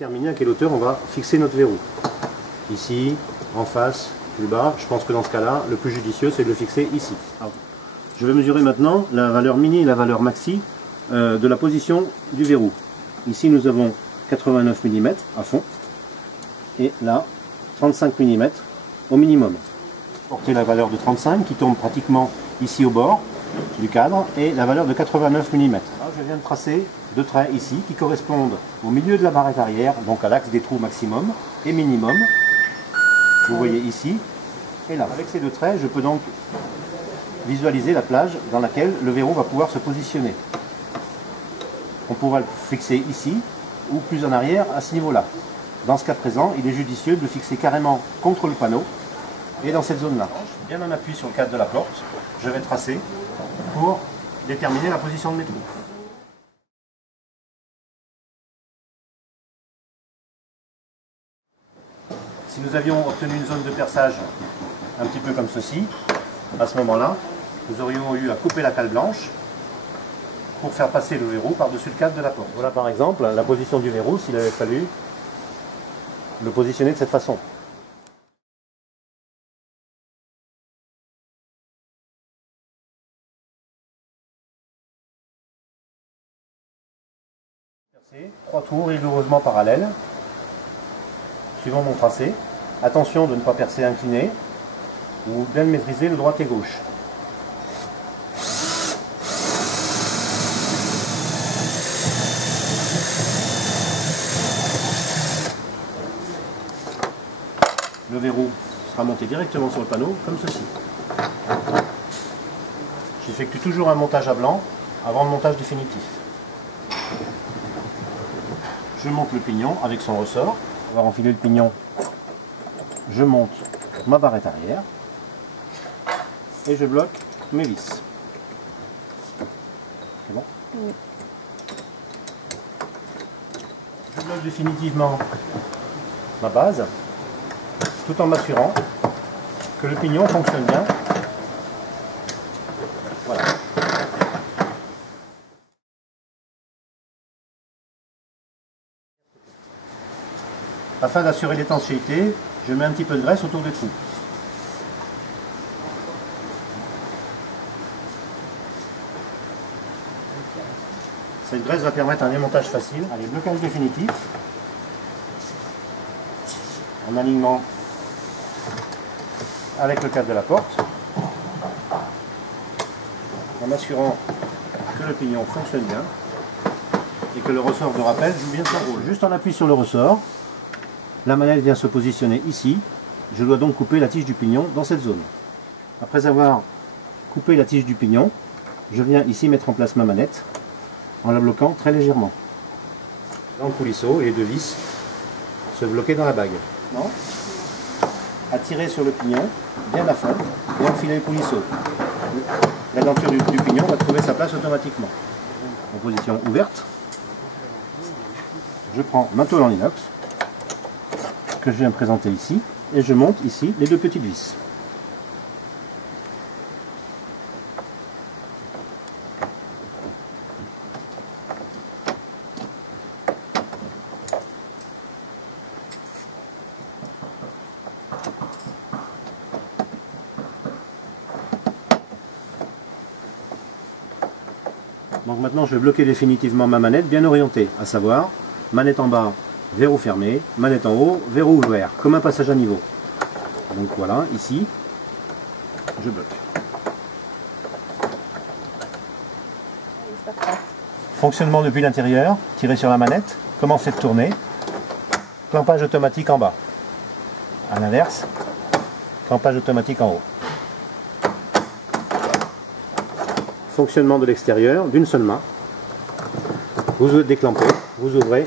Déterminer à quelle hauteur on va fixer notre verrou. Ici, en face, plus bas. Je pense que dans ce cas-là, le plus judicieux, c'est de le fixer ici. Alors, je vais mesurer maintenant la valeur mini et la valeur maxi de la position du verrou. Ici, nous avons 89 mm à fond. Et là, 35 mm au minimum. Porter la valeur de 35 qui tombe pratiquement ici au bord du cadre et la valeur de 89 mm. Là, je viens de tracer deux traits ici qui correspondent au milieu de la barrette arrière, donc à l'axe des trous maximum et minimum. Vous voyez ici et là. Avec ces deux traits, je peux donc visualiser la plage dans laquelle le verrou va pouvoir se positionner. On pourra le fixer ici ou plus en arrière à ce niveau-là. Dans ce cas présent, il est judicieux de le fixer carrément contre le panneau et dans cette zone-là. Bien en appui sur le cadre de la porte, je vais tracer pour déterminer la position de mes trous. Si nous avions obtenu une zone de perçage un petit peu comme ceci, à ce moment-là, nous aurions eu à couper la cale blanche pour faire passer le verrou par-dessus le cadre de la porte. Voilà par exemple la position du verrou s'il avait fallu le positionner de cette façon. Trois tours rigoureusement parallèles, suivant mon tracé. Attention de ne pas percer incliné ou bien de maîtriser le droite et gauche. Le verrou sera monté directement sur le panneau comme ceci. J'effectue toujours un montage à blanc avant le montage définitif. Je monte le pignon avec son ressort. On va enfiler le pignon. Je monte ma barrette arrière et je bloque mes vis. C'est bon? Oui. Je bloque définitivement ma base tout en m'assurant que le pignon fonctionne bien. Voilà. Afin d'assurer l'étanchéité, je mets un petit peu de graisse autour des trous. Cette graisse va permettre un démontage facile. Allez, blocage définitif. En alignement avec le cadre de la porte. En m'assurant que le pignon fonctionne bien et que le ressort de rappel joue bien son rôle. Juste en appui sur le ressort, la manette vient se positionner ici. Je dois donc couper la tige du pignon dans cette zone. Après avoir coupé la tige du pignon, je viens ici mettre en place ma manette en la bloquant très légèrement. Dans le coulisseau, les deux vis se bloquer dans la bague. Non. Attirer sur le pignon, bien à fond, et enfiler le coulisseau. La denture du pignon va trouver sa place automatiquement. En position ouverte, je prends ma tôle en inox que je viens présenter ici et je monte ici les deux petites vis. Donc maintenant je vais bloquer définitivement ma manette bien orientée, à savoir manette en bas, verrou fermé, manette en haut, verrou ouvert, comme un passage à niveau. Donc voilà, ici, je bloque. Fonctionnement depuis l'intérieur, tirer sur la manette, commencer de tourner, clampage automatique en bas. À l'inverse, clampage automatique en haut. Fonctionnement de l'extérieur d'une seule main. Vous déclampez, vous ouvrez